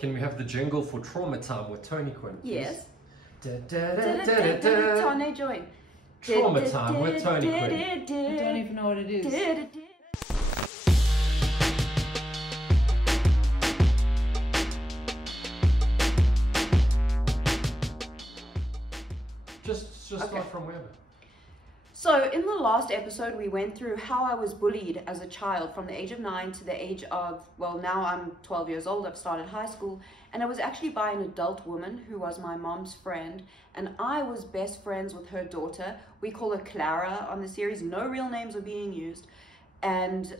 Can we have the jingle for trauma time with Toniquinne? Yes. Toniquinne. Join. Trauma time with Toniquinne. I don't even know what it is. Just start from wherever. So in the last episode, we went through how I was bullied as a child from the age of 9 to the age of, well, now I'm 12 years old. I've started high school, and it was actually by an adult woman who was my mom's friend, and I was best friends with her daughter. We call her Clara on the series. No real names are being used. And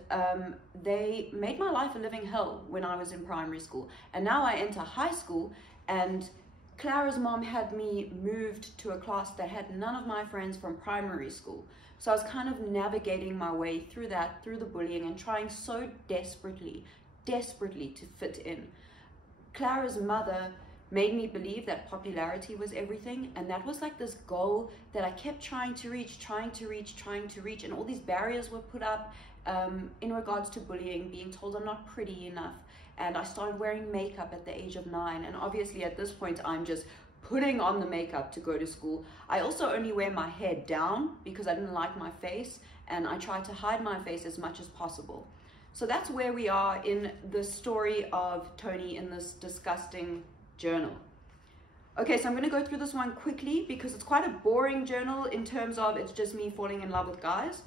they made my life a living hell when I was in primary school. And now I enter high school, and Clara's mom had me moved to a class that had none of my friends from primary school. So I was kind of navigating my way through that, through the bullying, and trying so desperately to fit in. Clara's mother made me believe that popularity was everything, and that was like this goal that I kept trying to reach, and all these barriers were put up in regards to bullying, being told I'm not pretty enough. And I started wearing makeup at the age of 9. And obviously at this point, I'm just putting on the makeup to go to school. I also only wear my hair down because I didn't like my face. And I try to hide my face as much as possible. So that's where we are in the story of Tony in this disgusting journal. Okay, so I'm going to go through this one quickly because it's quite a boring journal in terms of it's just me falling in love with guys.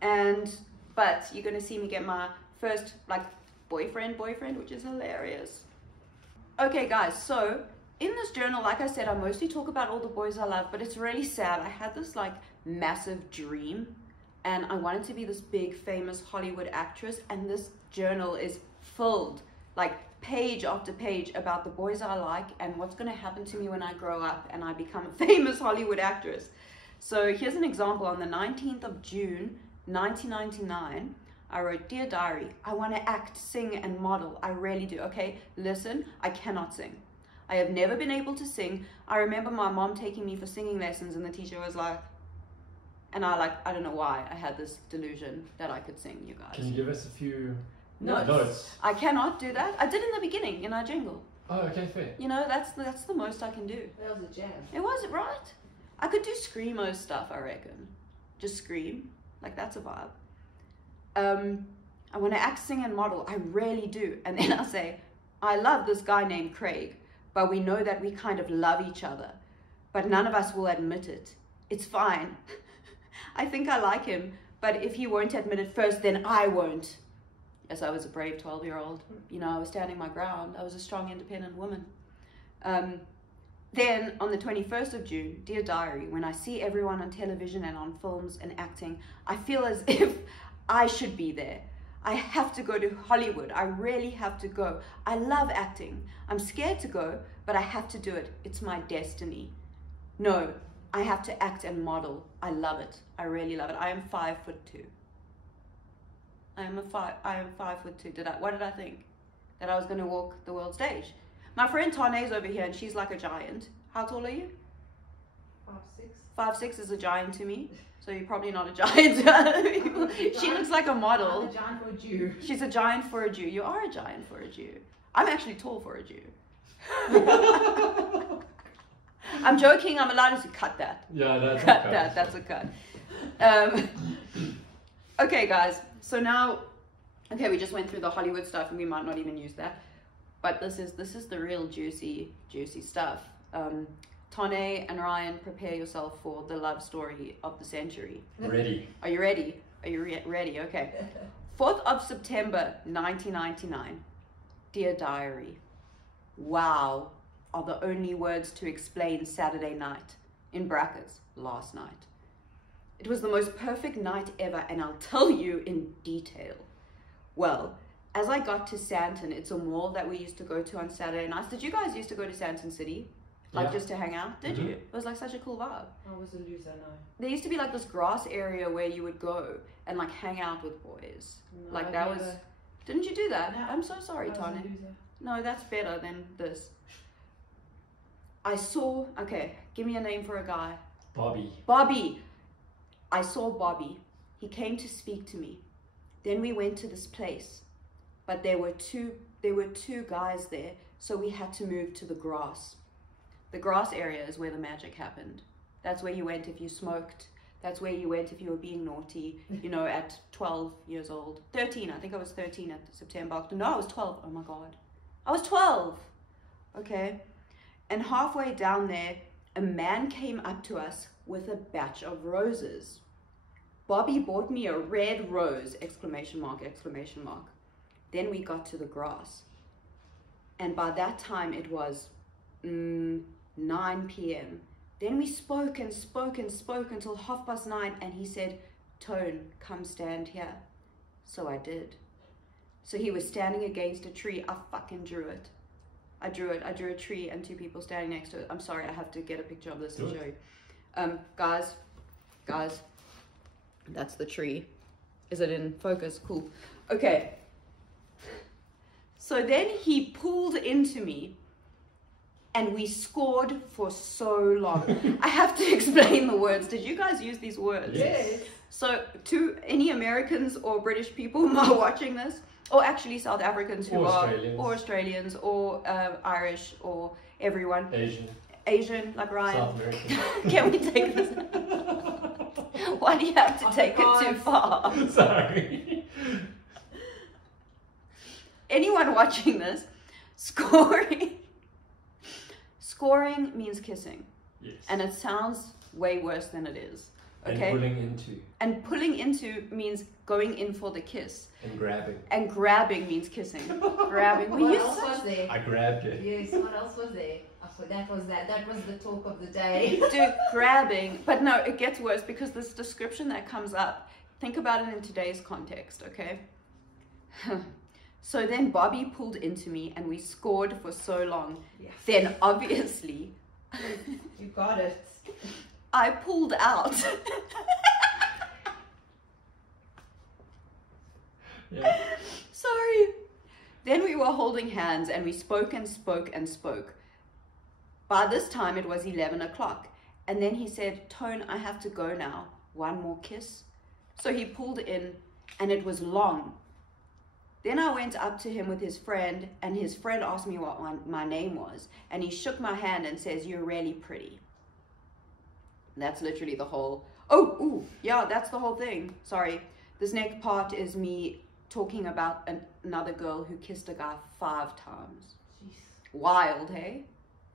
But you're going to see me get my first, boyfriend, which is hilarious. Okay guys, so in this journal, like I said, I mostly talk about all the boys I love, but it's really sad. I had this massive dream, and I wanted to be this big famous Hollywood actress, and this journal is filled page after page about the boys I like and what's going to happen to me when I grow up and I become a famous Hollywood actress. So here's an example. On the 19th of June 1999, I wrote, "Dear Diary, I want to act, sing, and model. I really do. Okay, listen, I cannot sing. I have never been able to sing. I remember my mom taking me for singing lessons, and the teacher was like," and I don't know why I had this delusion that I could sing, you guys. Can you give us a few notes? Notes. I cannot do that. I did in the beginning in our jingle. Oh, okay, fair. You know, that's the most I can do. That was a jam. It was, right? I could do screamo stuff, I reckon. Just scream. That's a vibe. I want to act, sing, and model. I really do. And then I'll say, "I love this guy named Craig, but we know that we kind of love each other, but none of us will admit it. It's fine. I think I like him, but if he won't admit it first, then I won't." Yes, I was a brave 12-year-old. You know, I was standing my ground. I was a strong, independent woman. Then on the 21st of June, "Dear Diary, when I see everyone on television and on films and acting, I feel as if I should be there. I have to go to Hollywood. I really have to go. I love acting. I'm scared to go, but I have to do it. It's my destiny. No, I have to act and model. I love it. I really love it. I am 5'2". I am 5'2". What did I think? That I was going to walk the world stage. My friend Tane's over here, and she's like a giant. How tall are you? 5'6". 5'6" is a giant to me. So you're probably not a giant. She looks like a model. I'm a giant for a Jew. She's a giant for a Jew. You are a giant for a Jew. I'm actually tall for a Jew. I'm joking. I'm allowed to cut that. Yeah, that's cut a cut. that. That's a cut. Okay, guys. So now, okay, we just went through the Hollywood stuff, and we might not even use that. But this is the real juicy stuff. Tane and Ryan, prepare yourself for the love story of the century. Ready. Are you ready? Are you ready? Okay. 4th of September, 1999. Dear Diary. Wow are the only words to explain Saturday night. In brackets, last night. It was the most perfect night ever, and I'll tell you in detail. Well, as I got to Santon, it's a mall that we used to go to on Saturday nights. Did you guys used to go to Santon City? Just to hang out? Did you? It was such a cool vibe. I was a loser, no. There used to be this grass area where you would go and hang out with boys. No, that was... Didn't you do that? No. I'm so sorry, Tane. No, that's better than this. I saw... Okay, give me a name for a guy. Bobby. Bobby. I saw Bobby. He came to speak to me. Then we went to this place. But there were two guys there So we had to move to the grass. The grass area is where the magic happened. That's where you went if you smoked. That's where you went if you were being naughty, you know, at 12 years old. 13, I think I was 13 at September. No, I was 12. Oh my God. I was 12. Okay. And halfway down there, a man came up to us with a batch of roses. Bobby bought me a red rose, exclamation mark, exclamation mark. Then we got to the grass. And by that time it was 9 p.m. Then we spoke and spoke and spoke until 9:30, and he said, Tone, come stand here. So I did. So he was standing against a tree. I fucking drew it. I drew a tree and 2 people standing next to it. I'm sorry, I have to get a picture of this to show you. Guys, that's the tree. Is it in focus? Cool. Okay. So then he pulled into me and we scored for so long. I have to explain the words. Did you guys use these words? Yes. So to any Americans or British people who are watching this, or actually South Africans who are, or Australians, or Irish, or everyone. Asian, like Ryan. South American. Can we take this? Why do you have to take it too far? Sorry. Anyone watching this, scoring means kissing. Yes. And it sounds way worse than it is. Okay? And pulling into. And pulling into means going in for the kiss. And grabbing. And grabbing means kissing. Grabbing. What else was there? I grabbed it. Yes, what else was there? Oh, that was the talk of the day. Dude, grabbing. But no, it gets worse because this description that comes up, think about it in today's context, okay? So then Bobby pulled into me and we scored for so long. Yes. Then obviously You got it. I pulled out. Yeah. Sorry. Then we were holding hands and we spoke and spoke and spoke. By this time it was 11 o'clock. And then he said, Tone, I have to go now. One more kiss. So he pulled in and it was long. Then I went up to him with his friend and his friend asked me what my name was. And he shook my hand and says, you're really pretty. That's literally the whole, that's the whole thing. Sorry. This next part is me talking about another girl who kissed a guy 5 times. Jeez. Wild, hey?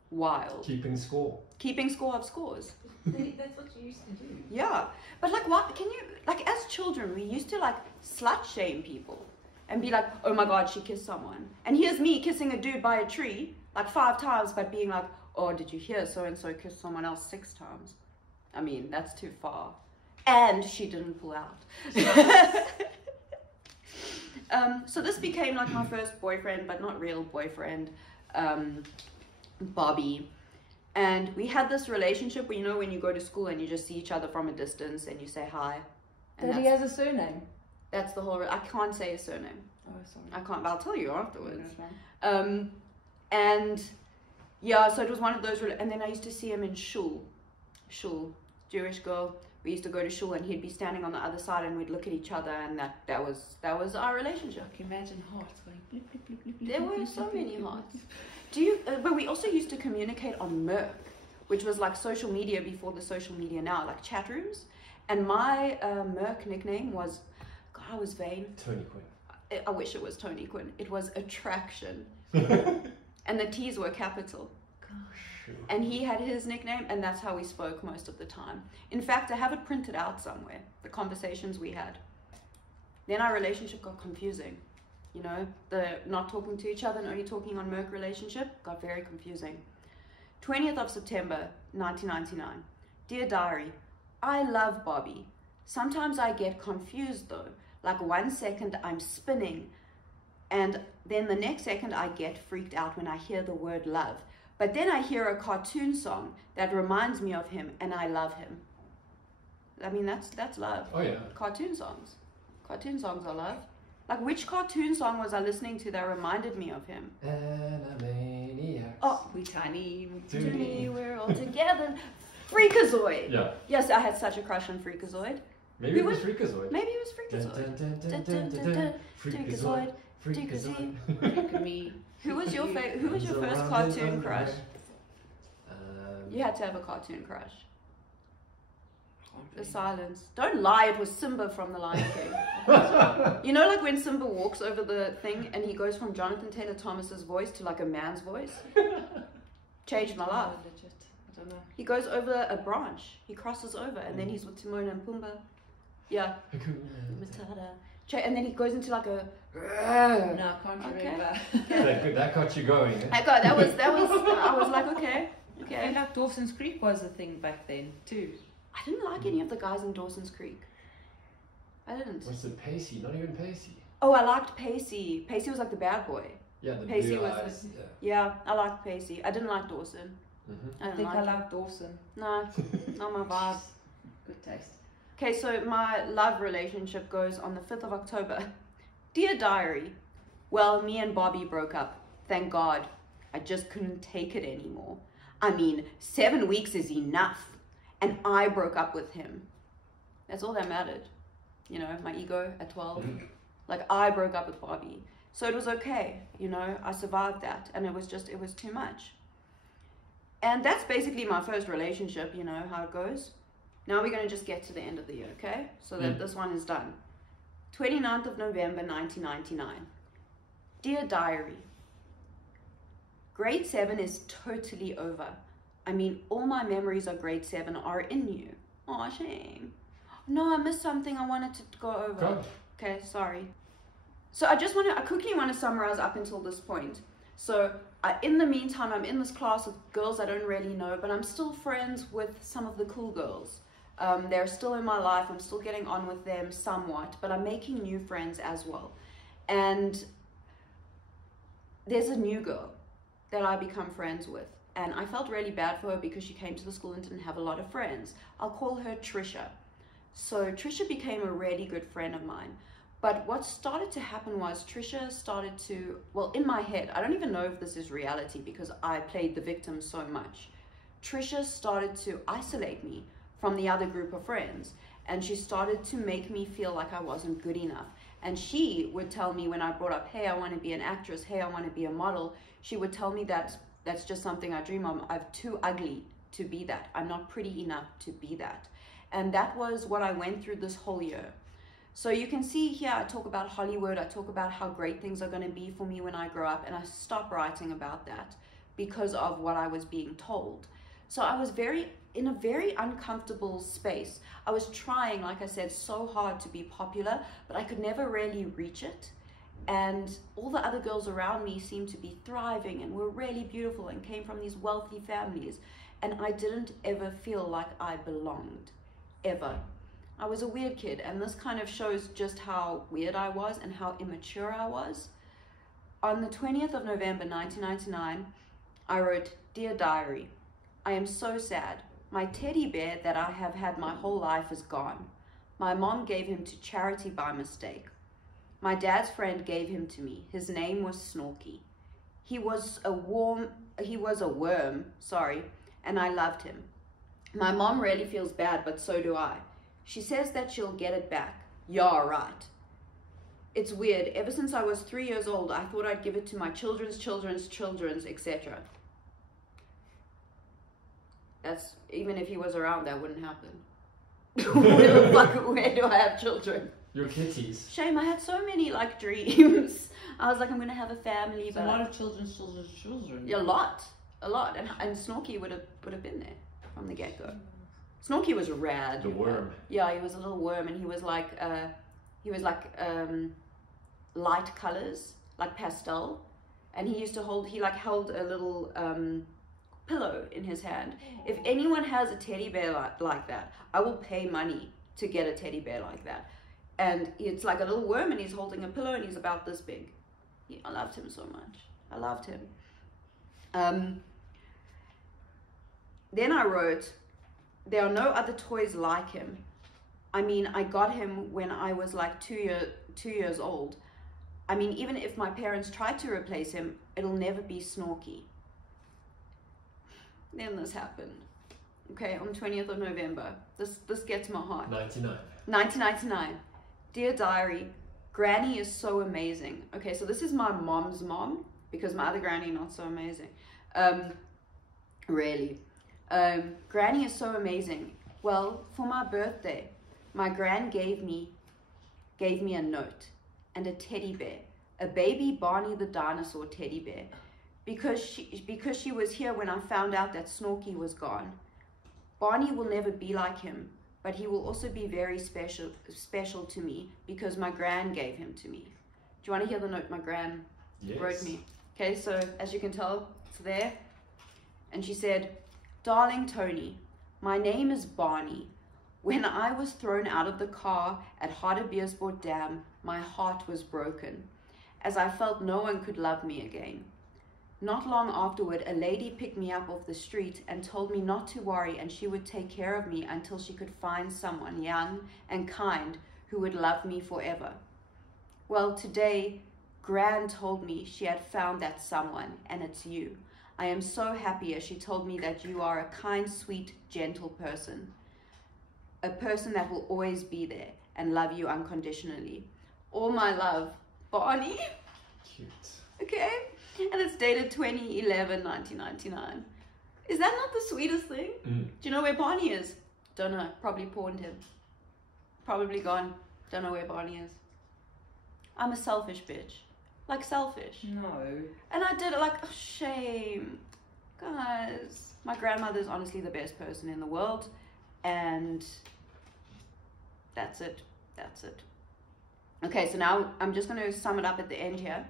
Wild. Keeping score. Keeping score of scores. That's what you used to do. Yeah. But like what, can you, like as children, we used to like slut shame people. And be like, oh my God, she kissed someone. And here's me kissing a dude by a tree, like 5 times, but being like, oh, did you hear so-and-so kissed someone else 6 times? I mean, that's too far. And she didn't pull out. So this became like my first boyfriend, but not real boyfriend, Bobby. And we had this relationship where, you know, when you go to school and you just see each other from a distance and you say hi. And That he has a surname. that's the whole, I can't say his surname. Oh, sorry. I can't, but I'll tell you afterwards. Okay. And yeah, so it was one of those, and then I used to see him in shul, Jewish girl. We used to go to shul and he'd be standing on the other side and we'd look at each other, and that was our relationship. I can imagine hearts going blip, blip, blip, blip, There blip, were blip, so blip, many blip, hearts. blip. But we also used to communicate on Merc, which was like social media before the social media now, like chat rooms. And my Merc nickname was, God, I was vain. Toniquinne. I wish it was Toniquinne. It was Attraction. And the T's were capital. Gosh. And he had his nickname, and that's how we spoke most of the time. In fact, I have it printed out somewhere, the conversations we had. Then our relationship got confusing. You know, the not talking to each other and only talking on Merc relationship got very confusing. 20th of September, 1999. Dear Diary, I love Bobby. Sometimes I get confused though. Like 1 second I'm spinning, and then the next second I get freaked out when I hear the word love. But then I hear a cartoon song that reminds me of him, and I love him. I mean, that's love. Oh yeah. Cartoon songs. Cartoon songs are love. Like, which cartoon song was I listening to that reminded me of him? Animaniacs. Oh, We tiny. Toony, we're all together. Freakazoid. Yeah. Yes, I had such a crush on Freakazoid. Maybe it was Freakazoid. Maybe it was Freakazoid. Dun, dun, dun, dun, dun, dun, dun. Freakazoid. Freak is Diggity. Freak me. Who was your first cartoon crush? You had to have a cartoon crush. The silence. Don't lie, it was Simba from The Lion King. You know, like when Simba walks over the thing and he goes from Jonathan Taylor Thomas's voice to like a man's voice? Changed my life. Legit. I don't know. He goes over a branch. He crosses over and then he's with Timon and Pumbaa. Yeah. Matata. And then he goes into like a... No, I can't remember. That got you going. Eh? That was, I was like, okay. I feel like Dawson's Creek was a thing back then too. I didn't like any of the guys in Dawson's Creek. I didn't. What's the Pacey? Not even Pacey. Oh, I liked Pacey. Pacey was like the bad boy. Yeah, the Pacey blue was eyes. Yeah, I liked Pacey. I didn't like Dawson. Mm-hmm. I think I like Dawson. No, not my vibe. Good taste. Okay, so my love relationship goes on the 5th of October. Dear Diary, well, me and Bobby broke up. Thank God. I just couldn't take it anymore. I mean, 7 weeks is enough. And I broke up with him. That's all that mattered. You know, my ego at 12. Mm-hmm. Like, I broke up with Bobby. So it was okay. You know, I survived that. And it was too much. And that's basically my first relationship, you know, how it goes. Now we're going to just get to the end of the year, okay? So that this one is done. 29th of November, 1999. Dear Diary, Grade 7 is totally over. I mean, all my memories of Grade 7 are in you. Aw, shame. No, I missed something I wanted to go over. Go. Okay, sorry. So I quickly want to summarize up until this point. So in the meantime, I'm in this class with girls I don't really know, but I'm still friends with some of the cool girls. They're still in my life. I'm still getting on with them somewhat, but I'm making new friends as well. And there's a new girl that I become friends with. And I felt really bad for her because she came to the school and didn't have a lot of friends. I'll call her Trisha. So Trisha became a really good friend of mine. But what started to happen was Trisha started to, well, in my head, I don't even know if this is reality because I played the victim so much. Trisha started to isolate me from the other group of friends. And she started to make me feel like I wasn't good enough. And she would tell me when I brought up, hey, I want to be an actress, hey, I want to be a model, she would tell me that that's just something I dream of. I'm too ugly to be that. I'm not pretty enough to be that. And that was what I went through this whole year. So you can see here, I talk about Hollywood. I talk about how great things are going to be for me when I grow up. And I stopped writing about that because of what I was being told. So I was in a very uncomfortable space. I was trying, like I said, so hard to be popular, but I could never really reach it. And all the other girls around me seemed to be thriving and were really beautiful and came from these wealthy families. And I didn't ever feel like I belonged, ever. I was a weird kid, and this kind of shows just how weird I was and how immature I was. On the 20th of November, 1999, I wrote, Dear Diary, I am so sad. My teddy bear that I have had my whole life is gone. My mom gave him to charity by mistake. My dad's friend gave him to me. His name was Snorky. He was a worm, and I loved him. My mom really feels bad, but so do I. She says that she'll get it back. Yeah, right. It's weird. Ever since I was 3 years old, I thought I'd give it to my children's, etc. That's, even if he was around, that wouldn't happen. Where do I have children? Your kitties. Shame, I had so many like dreams. I was like, I'm gonna have a family, It's but a lot of children's. a lot, and Snorky would have been there from the get go. Snorky was rad. The worm. Yeah, he was a little worm, and he was like light colors, like pastel, and he held a little pillow in his hand. If anyone has a teddy bear like that, I will pay money to get a teddy bear like that. And it's like a little worm, and he's holding a pillow, and he's about this big. I loved him so much. I loved him. Then I wrote, there are no other toys like him. I mean, I got him when I was like 2 years old. I mean, even if my parents tried to replace him, it'll never be Snorky. Then this happened. Okay, on 20th of November. This gets my heart. 99. 1999. Dear Diary, Granny is so amazing. Okay, so this is my mom's mom, because my other granny not so amazing. Really. Granny is so amazing. Well, for my birthday, my gran gave me a note and a teddy bear, a baby Barney the dinosaur teddy bear, because she was here when I found out that Snorky was gone. Barney will never be like him, but he will also be very special to me because my gran gave him to me. Do you want to hear the note my gran wrote me? Okay, so as you can tell, it's there. And she said, "Darling Tony, my name is Barney. When I was thrown out of the car at Hardebeespoort Dam, my heart was broken, as I felt no one could love me again. Not long afterward, a lady picked me up off the street and told me not to worry, and she would take care of me until she could find someone young and kind who would love me forever. Well, today, Gran told me she had found that someone, and it's you. I am so happy, as she told me that you are a kind, sweet, gentle person. A person that will always be there and love you unconditionally. All my love, Barney." Cute. Okay? And it's dated 2011, 1999. Is that not the sweetest thing? Do you know where Barney is? Don't know. Probably pawned him. Probably gone. Don't know where Barney is. I'm a selfish bitch. Like selfish. No. And I did it like, oh, shame. Guys. My grandmother's honestly the best person in the world. And that's it. That's it. Okay, so now I'm just going to sum it up at the end here.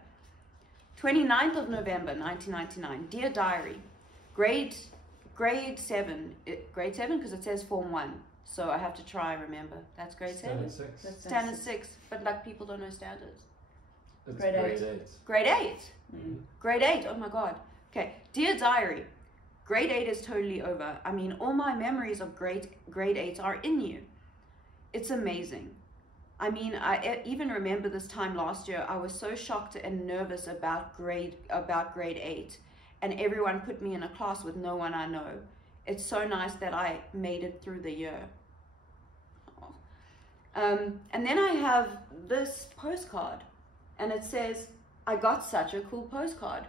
29th of November, 1999. Dear Diary, grade 7 because it says Form 1. So I have to try remember. That's grade 7? Standard 6. Standard 6. But like people don't know standards. It's Grade 8. Grade 8. Mm-hmm. Grade 8. Oh my God. Okay. Dear Diary, grade 8 is totally over. I mean, all my memories of grade 8 are in you. It's amazing. I mean, I even remember this time last year, I was so shocked and nervous about grade 8, and everyone put me in a class with no one I know. It's so nice that I made it through the year. And then I have this postcard, and it says, "I got such a cool postcard."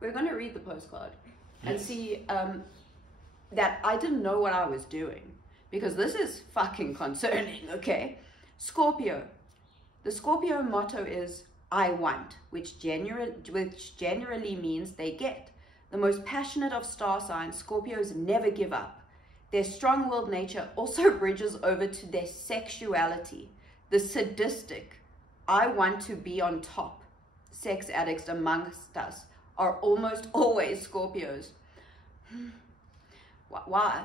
We're going to read the postcard and see that I didn't know what I was doing, because this is fucking concerning, okay? Scorpio. The Scorpio motto is "I want," which generally means they get. The most passionate of star signs, Scorpios never give up. Their strong-willed nature also bridges over to their sexuality. The sadistic, "I want to be on top," sex addicts amongst us are almost always Scorpios. Why?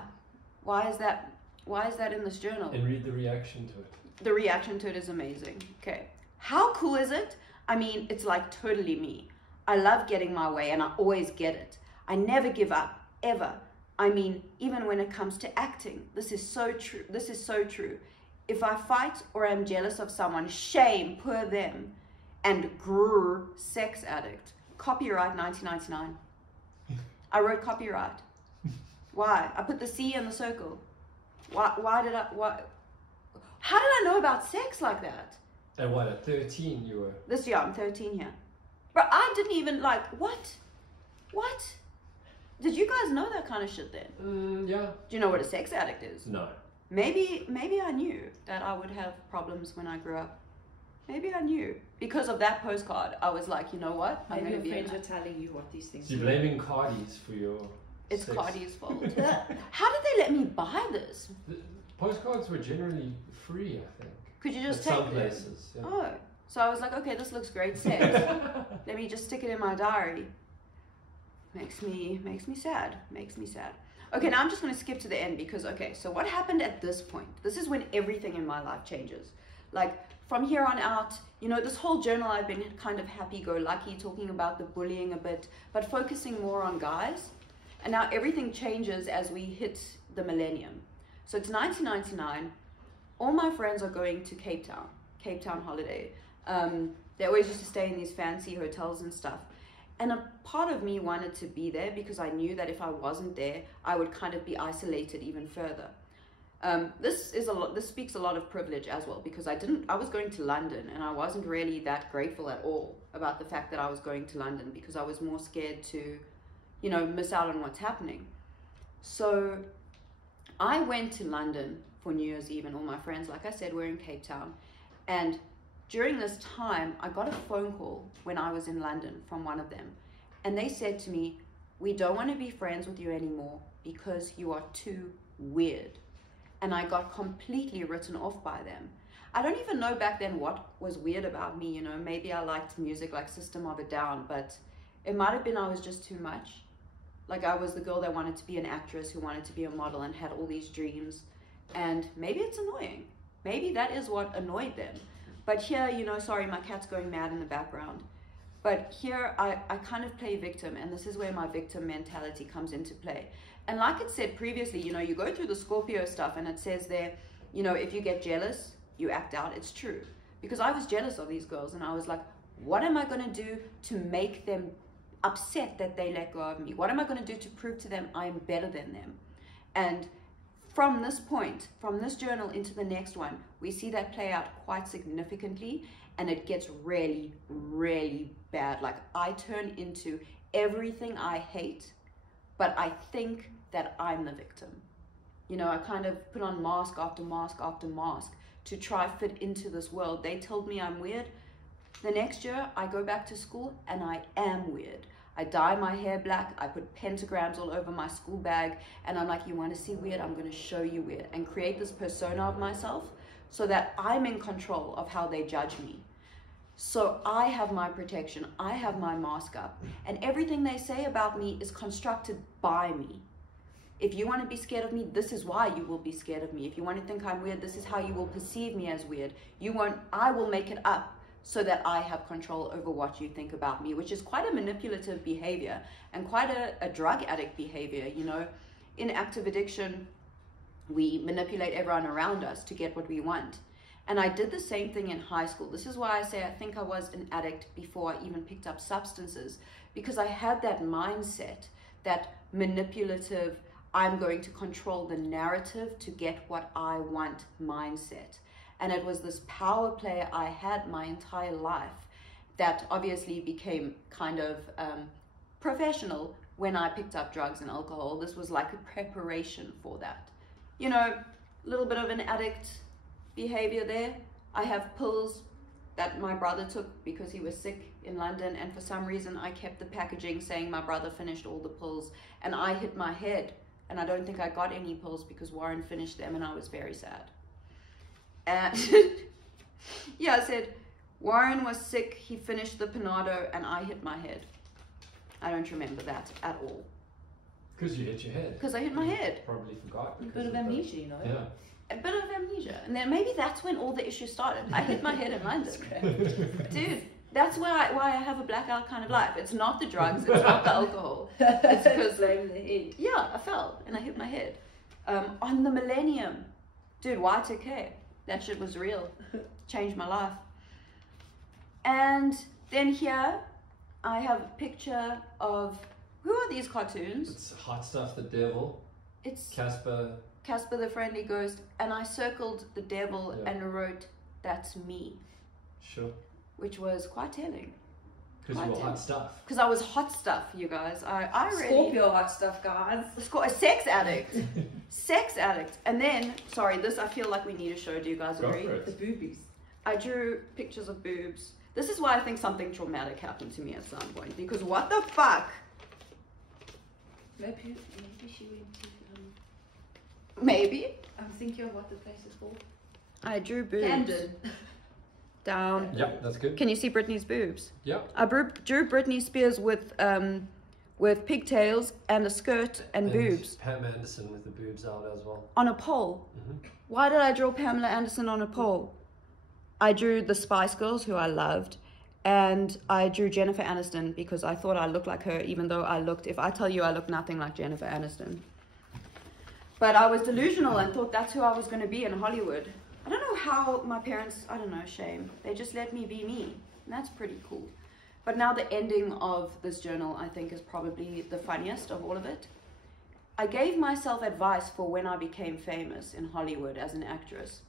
Why is that in this journal? And read the reaction to it. The reaction to it is amazing. Okay. How cool is it? I mean, it's like totally me. I love getting my way and I always get it. I never give up, ever. I mean, even when it comes to acting. This is so true. This is so true. If I fight or am jealous of someone, shame, poor them. And grrr, sex addict. Copyright 1999. I wrote copyright. Why? I put the C in the circle. Why? How did I know about sex like that? And what, at 13 you were? This year, I'm 13 here. But I didn't even what? What? Did you guys know that kind of shit then? Yeah. Do you know what a sex addict is? No. Maybe I knew that I would have problems when I grew up. Maybe I knew. Because of that postcard, I was like, you know what? Maybe your friends were telling you what these things So you're blaming Cardi's for your It's sex. Cardi's fault. How did they let me buy this? The postcards were generally free, I think. Could you just At take some them? places, yeah. Oh. So I was like, okay, this looks great sex. Let me just stick it in my diary. Makes me sad. Makes me sad. Okay, now I'm just going to skip to the end because, okay, so what happened at this point? This is when everything in my life changes. Like, from here on out, you know, this whole journal I've been kind of happy-go-lucky, talking about the bullying a bit, but focusing more on guys. And now everything changes as we hit the millennium. So it's 1999. All my friends are going to Cape Town holiday. They always used to stay in these fancy hotels and stuff. And a part of me wanted to be there because I knew that if I wasn't there, I would kind of be isolated even further. This speaks a lot of privilege as well, because I was going to London, and I wasn't really that grateful at all about the fact that I was going to London, because I was more scared to, you know, miss out on what's happening. So I went to London for New Year's Eve, and all my friends, like I said, were in Cape Town. And during this time, I got a phone call when I was in London from one of them. And they said to me, "We don't want to be friends with you anymore because you are too weird." And I got completely written off by them. I don't even know back then what was weird about me, you know. Maybe I liked music like System of a Down, but it might have been I was just too much. Like, I was the girl that wanted to be an actress, who wanted to be a model and had all these dreams. And maybe it's annoying. Maybe that is what annoyed them. But here, you know, sorry, my cat's going mad in the background. But here I kind of play victim, and this is where my victim mentality comes into play. And like it said previously, you know, you go through the Scorpio stuff, and it says there, you know, if you get jealous, you act out. It's true. Because I was jealous of these girls, and I was like, what am I going to do to make them upset that they let go of me? What am I going to do to prove to them I am better than them? And from this point, from this journal into the next one, we see that play out quite significantly, and it gets really, really bad. Like, I turn into everything I hate, but I think that I'm the victim. You know, I kind of put on mask after mask after mask to try fit into this world. They told me I'm weird. The next year, I go back to school, and I am weird. I dye my hair black, I put pentagrams all over my school bag, and I'm like, you want to see weird? I'm going to show you weird, and create this persona of myself so that I'm in control of how they judge me. So I have my protection, I have my mask up, and everything they say about me is constructed by me. If you want to be scared of me, this is why you will be scared of me. If you want to think I'm weird, this is how you will perceive me as weird. I will make it up so that I have control over what you think about me, which is quite a manipulative behavior and quite a drug addict behavior. You know, in active addiction, we manipulate everyone around us to get what we want. And I did the same thing in high school. This is why I say I think I was an addict before I even picked up substances, because I had that mindset, that manipulative, I'm going to control the narrative to get what I want mindset. And it was this power play I had my entire life that obviously became kind of professional when I picked up drugs and alcohol. This was like a preparation for that. You know, a little bit of an addict behavior there. I have pills that my brother took because he was sick in London, and for some reason I kept the packaging saying my brother finished all the pills, and I hit my head, and I don't think I got any pills because Warren finished them, and I was very sad. And yeah, I said Warren was sick, he finished the Panado, and I hit my head. I don't remember that at all. Because you hit your head. Because I hit my head. Probably forgot. A bit of amnesia, you know. Yeah. A bit of amnesia. And then maybe that's when all the issues started. I hit my head in London. Dude, that's why I have a blackout kind of life. It's not the drugs, it's not the alcohol. It's because the head. Yeah, I fell and I hit my head. On the Millennium. Dude, Y2K. That shit was real. Changed my life. And then here I have a picture of, who are these cartoons? It's Hot Stuff the Devil. It's Casper the Friendly Ghost, and I circled the devil Yeah. and wrote, that's me, Sure. which was quite telling. Because you were hot stuff. Because I was hot stuff, you guys. I really... Scorpio hot stuff, guys. A sex addict. Sex addict. And then, sorry, this I feel like we need to show. Do you guys Go agree? for it. The boobies. I drew pictures of boobs. This is why I think something traumatic happened to me at some point. Because what the fuck? Maybe she went to... Maybe. I'm thinking of what the place is called. I drew boobs. Camden. Down. Yep, that's good. Can you see Britney's boobs? Yep. I drew Britney Spears with pigtails and a skirt and boobs Pam Anderson with the boobs out as well. on a pole. Mm-hmm. Why did I draw Pamela Anderson on a pole? I drew the Spice Girls, who I loved, and I drew Jennifer Aniston because I thought I looked like her, even though if I tell you I look nothing like Jennifer Aniston. But I was delusional and thought that's who I was going to be in Hollywood. I don't know how my parents, shame. They just let me be me. And that's pretty cool. But now the ending of this journal, I think, is probably the funniest of all of it. I gave myself advice for when I became famous in Hollywood as an actress.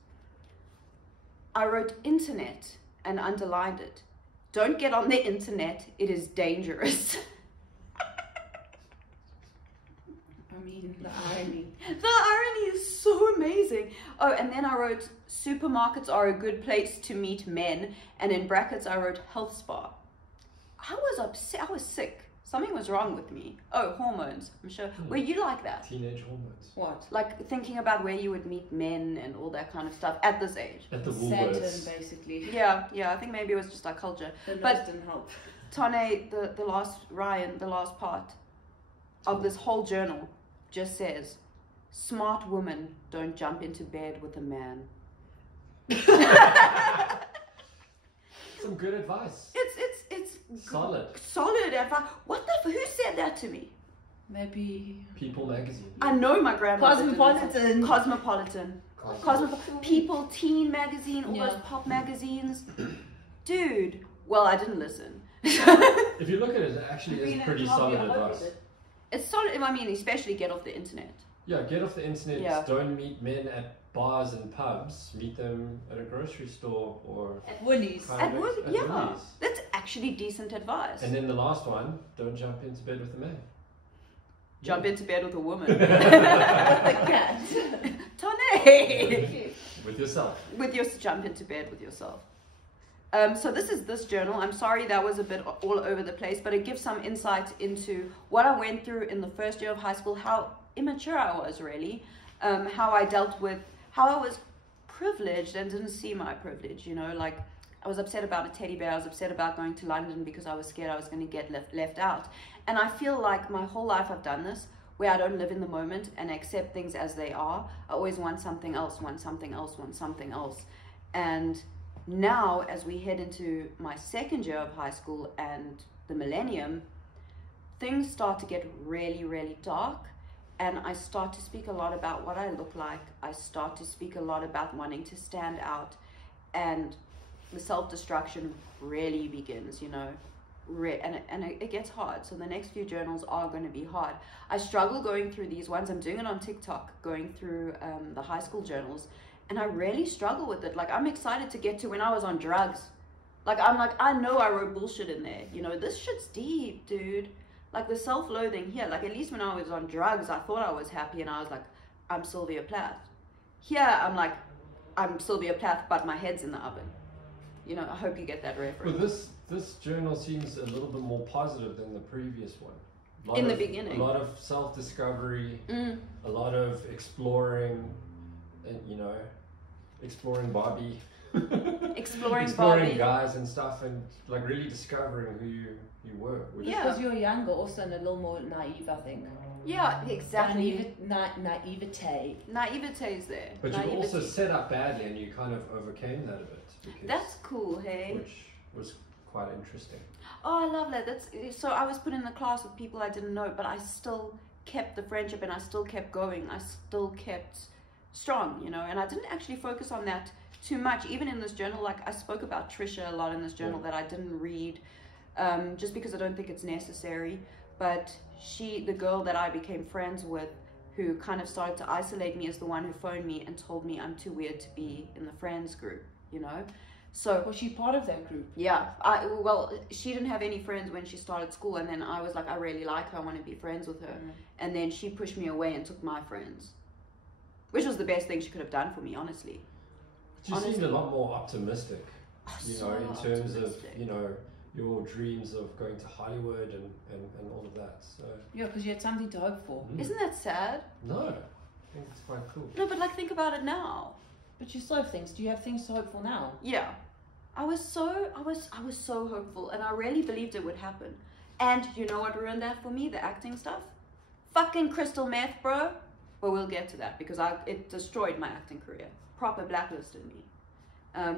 I wrote internet and underlined it. Don't get on the internet, it is dangerous. I mean, the irony. The irony is so amazing. Oh, and then I wrote, supermarkets are a good place to meet men. And in brackets, I wrote health spa. I was upset. I was sick. Something was wrong with me. Oh, hormones. I'm sure. Were you like that? Teenage hormones. What? Like thinking about where you would meet men and all that kind of stuff at this age. At the Saturn, Woolworths. basically. Yeah. I think maybe it was just our culture. The But- nose didn't help. Tane, the last part of this whole journal just says, smart women don't jump into bed with a man. Some good advice. It's Solid. solid advice. What the who said that to me? Maybe. People magazine. I know my grandmother did. Cosmopolitan. Cosmopolitan. People, Teen magazine, all Yeah. those pop magazines. Dude, well, I didn't listen. If you look at it, it actually is Read it, pretty not solid be a hope, advice. is it? It's solid. I mean, especially get off the internet. Yeah, get off the internet. Yeah. Don't meet men at bars and pubs. Meet them at a grocery store or At Woolies. kind At of Woolies, at yeah. Woolies. That's actually decent advice. And then the last one, don't jump into bed with a man. Jump into bed with a woman. With the cat. Tony! With yourself. Jump into bed with yourself. So this is this journal. I'm sorry that was a bit all over the place, but it gives some insight into what I went through in the first year of high school, how immature I was really, how I dealt with, how I was privileged and didn't see my privilege, you know, like I was upset about a teddy bear, I was upset about going to London because I was scared I was going to get left out. And I feel like my whole life I've done this, where I don't live in the moment and accept things as they are. I always want something else, want something else, want something else. And now, as we head into my second year of high school and the millennium, things start to get really, really dark. And I start to speak a lot about what I look like. I start to speak a lot about wanting to stand out. And the self-destruction really begins, you know. And it gets hard. So the next few journals are going to be hard. I struggle going through these ones. I'm doing it on TikTok, going through the high school journals. And I really struggle with it. Like, I'm excited to get to when I was on drugs. Like, I know I wrote bullshit in there. You know, this shit's deep, dude. Like, the self-loathing here. Like, at least when I was on drugs, I thought I was happy. And I was like, I'm Sylvia Plath. Here, I'm like, I'm Sylvia Plath, but my head's in the oven. You know, I hope you get that reference. Well, this journal seems a little bit more positive than the previous one. In the beginning. A lot of self-discovery, a lot of exploring, and you know, exploring Barbie. Exploring exploring Barbie. guys and stuff, and like really discovering who you were. Which Yeah. Because you're younger, also, and a little more naive, I think. Yeah, exactly. Naivete. Naivete is there. But you Naivety. also set up badly, and you kind of overcame that a bit. Because, That's cool, hey? which was quite interesting. Oh, I love that. So I was put in a class with people I didn't know, but I still kept the friendship and I still kept going. I still kept strong, you know, and I didn't actually focus on that too much. Even in this journal, like I spoke about Trisha a lot in this journal that I didn't read just because I don't think it's necessary. But the girl that I became friends with, who kind of started to isolate me, is the one who phoned me and told me I'm too weird to be in the friends group, you know. So Was she part of that group? yeah, she didn't have any friends when she started school, and then I was like, I really like her, I want to be friends with her. And then she pushed me away and took my friends, which was the best thing she could have done for me, honestly. You seemed a lot more optimistic, you So know, in terms of, optimistic. you know, your dreams of going to Hollywood and all of that. So Yeah, because you had something to hope for. Isn't that sad? no, I think it's quite cool. No, but like think about it now. But you still have things. Do you have things to hope for now? Yeah, I was so hopeful, and I really believed it would happen. And you know what ruined that for me? The acting stuff. Fucking crystal meth, bro. But we'll get to that because it destroyed my acting career. Proper blacklisted me,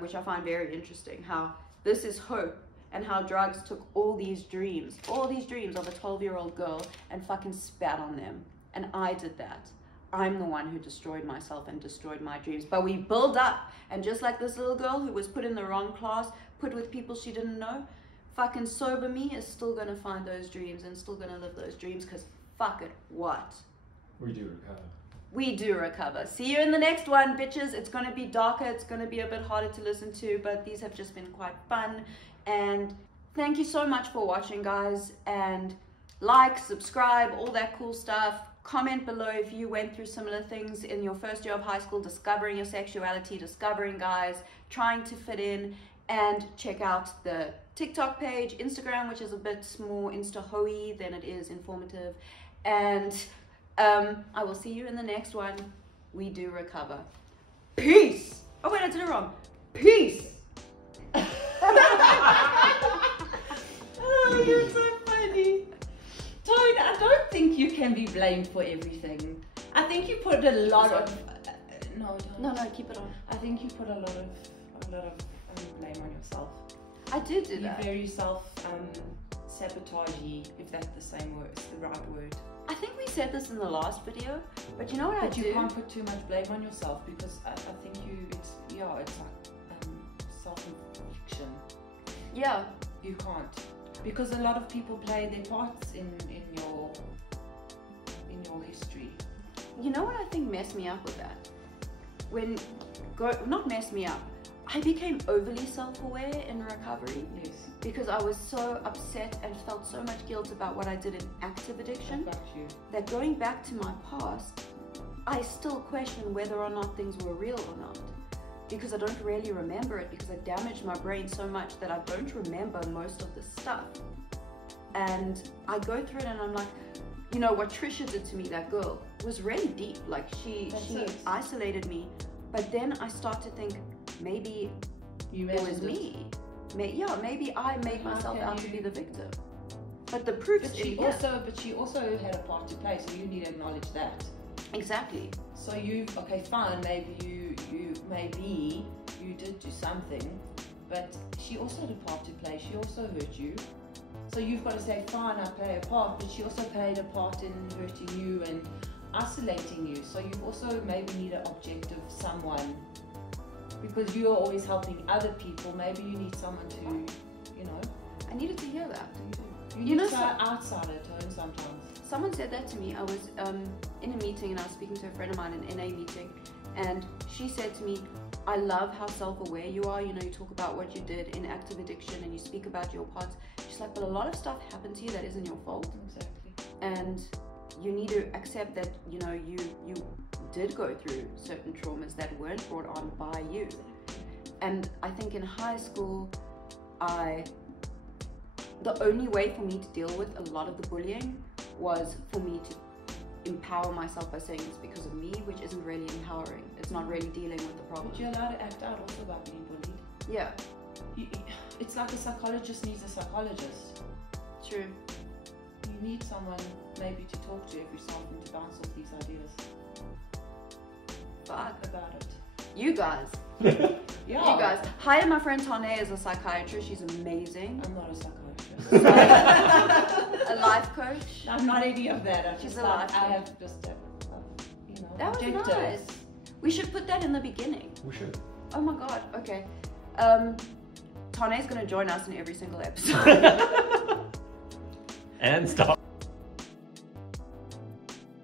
which I find very interesting. How this is hope, and how drugs took all these dreams of a 12-year-old girl and fucking spat on them. And I did that. I'm the one who destroyed myself and destroyed my dreams. But we build up, and just like this little girl who was put in the wrong class, put with people she didn't know, fucking sober me is still gonna find those dreams and still gonna live those dreams, because fuck it, what? We do recover. We do recover. See you in the next one, bitches. It's going to be darker. It's going to be a bit harder to listen to, but these have just been quite fun. And thank you so much for watching, guys. And like, subscribe, all that cool stuff. Comment below if you went through similar things in your first year of high school, discovering your sexuality, discovering guys, trying to fit in. And check out the TikTok page, Instagram, which is a bit more insta-hoey than it is informative. And I will see you in the next one. We do recover. Peace. Oh wait, I did it wrong. Peace. Oh, you're so funny. Tone, I don't think you can be blamed for everything. I think you put a lot of... no, No, keep it on. I think you put a lot of blame on yourself. I did You're that. very self-sabotagey, if that's the same word, it's the right word. I think we said this in the last video, but you know what I But do? you can't put too much blame on yourself because I think it's like self-infliction. Yeah. You can't. Because a lot of people play their parts in your history. You know what I think messed me up with that? Not messed me up. I became overly self-aware in recovery. Yes. Because I was so upset and felt so much guilt about what I did in active addiction. I got you. That going back to my past, I still question whether or not things were real or not. Because I don't really remember it, because I damaged my brain so much that I don't remember most of the stuff. And I go through it and I'm like, you know, what Trisha did to me, that girl, was really deep. Like she isolated me. But then I start to think, maybe it was me. Maybe I made myself out to be the victim. But the proof's in here. But she also had a part to play, so you need to acknowledge that. Exactly. So okay, fine, maybe you did do something, but she also had a part to play. She also hurt you. So you've got to say, fine, I play a part, but she also played a part in hurting you and isolating you. So you also maybe need an objective someone. Because you are always helping other people, maybe you need someone to, you know. I needed to hear that. You need to try outside at home sometimes. Someone said that to me. I was in a meeting and I was speaking to a friend of mine, an NA meeting, and she said to me, I love how self-aware you are. You know, you talk about what you did in active addiction and you speak about your parts. She's like, but a lot of stuff happened to you that isn't your fault. Exactly. And you need to accept that, you know, you did go through certain traumas that weren't brought on by you. And I think in high school, the only way for me to deal with a lot of the bullying was for me to empower myself by saying it's because of me, which isn't really empowering. It's not really dealing with the problem. But you're allowed to act out also about being bullied. Yeah. It's like a psychologist needs a psychologist. True. You need someone maybe to talk to every so often to bounce off these ideas. Fuck about it. You guys. Yeah. You guys. Hire my friend Toniquinne as a psychiatrist. She's amazing. I'm not a psychiatrist. A life coach. I'm not any of that. She's a life coach. I have just that was objectives. nice. We should put that in the beginning. We should. Oh my god. Okay. Tane's gonna join us in every single episode. And stop.